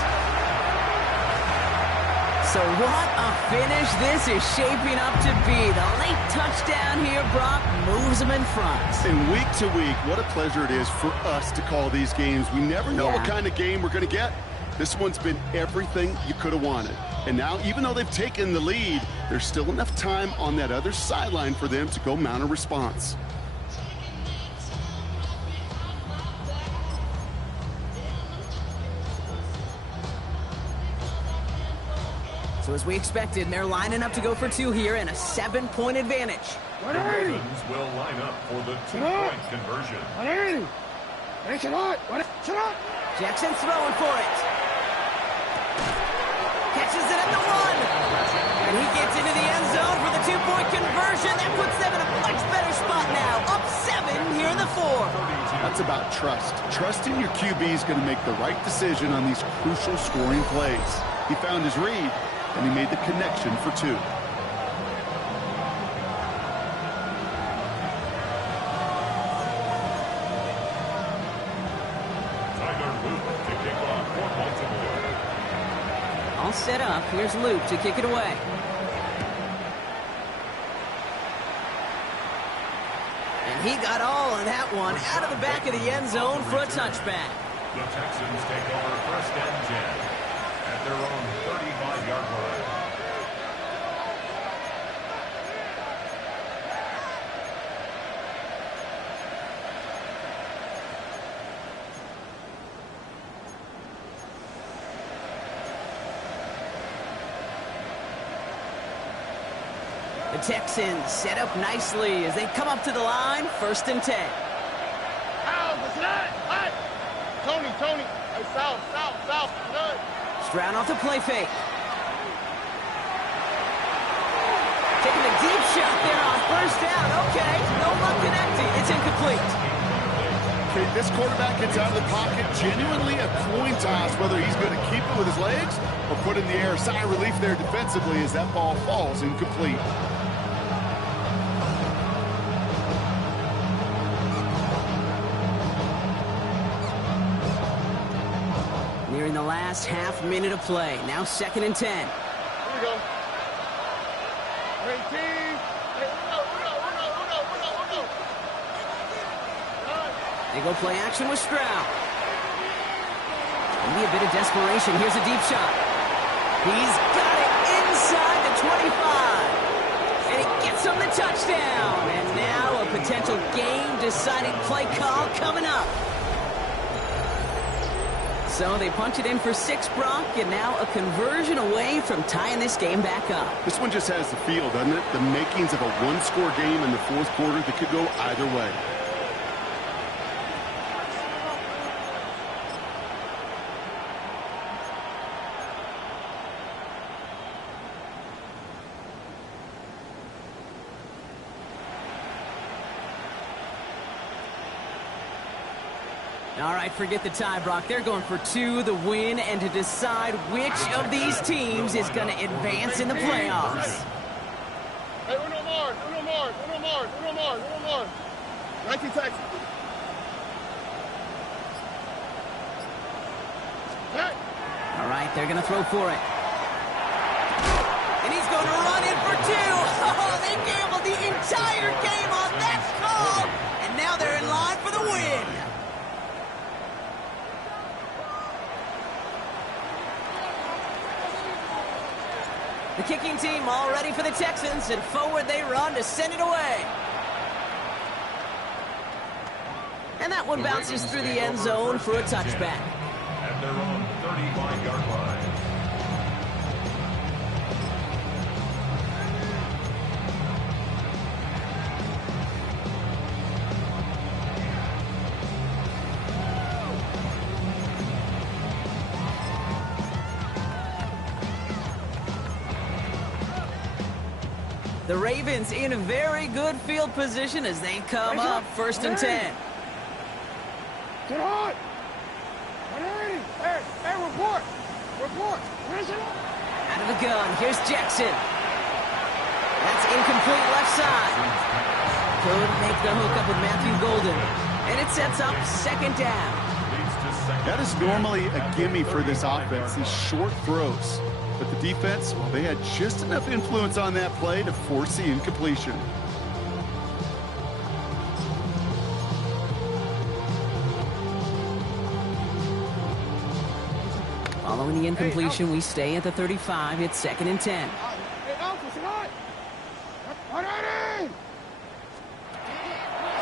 So what a finish this is shaping up to be. The late touchdown here, Brock, moves him in front. And week to week, what a pleasure it is for us to call these games. We never know what kind of game we're going to get. This one's been everything you could have wanted. And now, even though they've taken the lead, there's still enough time on that other sideline for them to go mount a response. So as we expected, they're lining up to go for 2 here and a 7-point advantage. The Ravens will line up for the 2-point conversion. Jackson throwing for it. Catches it at the 1. And he gets into the end zone for the 2-point conversion. That puts them in a much better spot now. Up 7 here in the 4. That's about trust. Trusting your QB is going to make the right decision on these crucial scoring plays. He found his read, and he made the connection for 2. All set up. Here's Luke to kick it away. And he got all of that one out of the back of the end zone for a touchback. The Texans take over first and 10 at their own 35-yard line. The Texans set up nicely as they come up to the line, first and 10. Tony. Hey, south. Good. Stroud off the play fake. Taking a deep shot there on first down. Okay, no luck connecting. It's incomplete. Okay, this quarterback gets out of the pocket, genuinely a coin toss, whether he's going to keep it with his legs or put it in the air. Sigh of relief there defensively as that ball falls incomplete. Nearing the last half minute of play. Now second and 10. Here we go. 18. They go play action with Stroud. Maybe a bit of desperation. Here's a deep shot. He's got it inside the 25. And he gets him the touchdown. And now a potential game-deciding play call coming up. So they punch it in for 6, Brock, and now a conversion away from tying this game back up. This one just has the feel, doesn't it? The makings of a one-score game in the fourth quarter that could go either way. All right, forget the tie, Brock. They're going for 2, the win, and to decide which of these teams is going to advance in the playoffs. Hey, uno more. 19 Texas. They're going to throw for it. And he's going to run in for 2. Oh, they gambled the entire game on that call. And now they're in line for the win. The kicking team all ready for the Texans, and forward they run to send it away. And that one bounces through the end zone for a touchback. At their own 35-yard line. The Ravens in a very good field position as they come up 1st and 10. Get hot! Hey, report! Where's it? Out of the gun, here's Jackson. That's incomplete left side. Could make the hook up with Matthew Golden. And it sets up 2nd down. That is normally a gimme for this offense, these short throws. But the defense, well, they had just enough influence on that play to force the incompletion. Following the incompletion, we stay at the 35. It's 2nd and 10.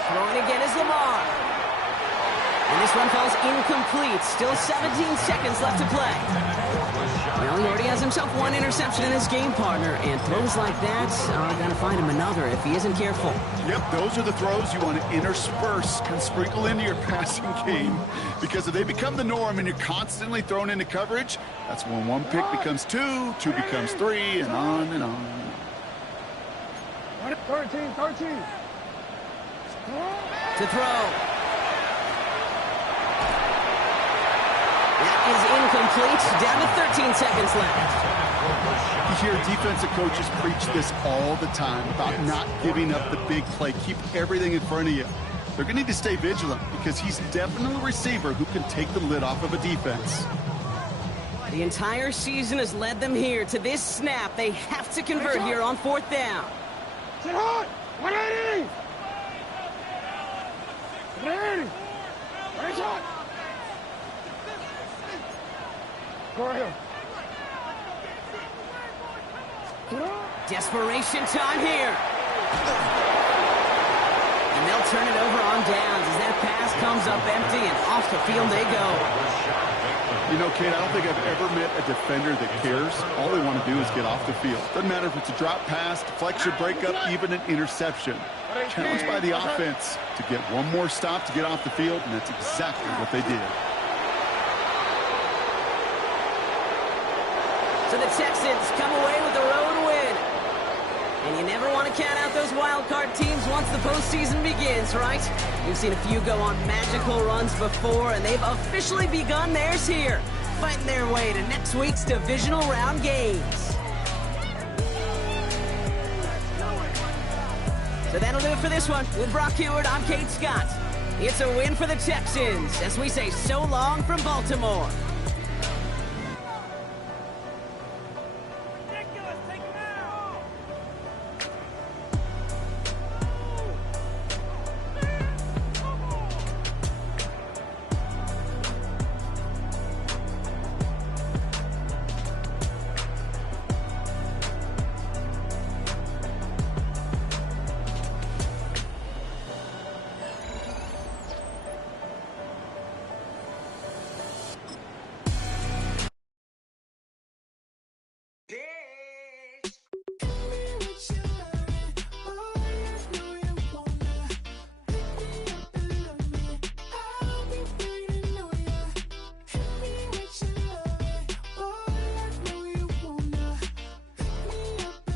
Throwing again is Lamar. And this one falls incomplete. Still 17 seconds left to play. Well, he already has himself one interception in his game, partner, and throws like that are going to find him another if he isn't careful. Yep, those are the throws you want to intersperse and sprinkle into your passing game, because if they become the norm and you're constantly thrown into coverage, that's when one pick becomes 2, 2 becomes 3, and on and on. 13. To throw. That is incomplete. Down to 13 seconds left. You hear defensive coaches preach this all the time about not giving up the big play. Keep everything in front of you. They're going to need to stay vigilant because he's definitely a receiver who can take the lid off of a defense. The entire season has led them here to this snap. They have to convert here on 4th down. Sit hot! 180! 180! Where's it? Go ahead. Desperation time here. And they'll turn it over on downs as that pass comes up empty and off the field they go. You know, Kate, I don't think I've ever met a defender that cares. All they want to do is get off the field. Doesn't matter if it's a drop pass, deflection, breakup, even an interception. Challenged by the offense to get one more stop to get off the field, and that's exactly what they did. So the Texans come away with the road win. And you never want to count out those wild card teams once the postseason begins, right? We've seen a few go on magical runs before, and they've officially begun theirs here, fighting their way to next week's divisional round games. So that'll do it for this one. With Brock Heward, I'm Kate Scott. It's a win for the Texans as we say so long from Baltimore.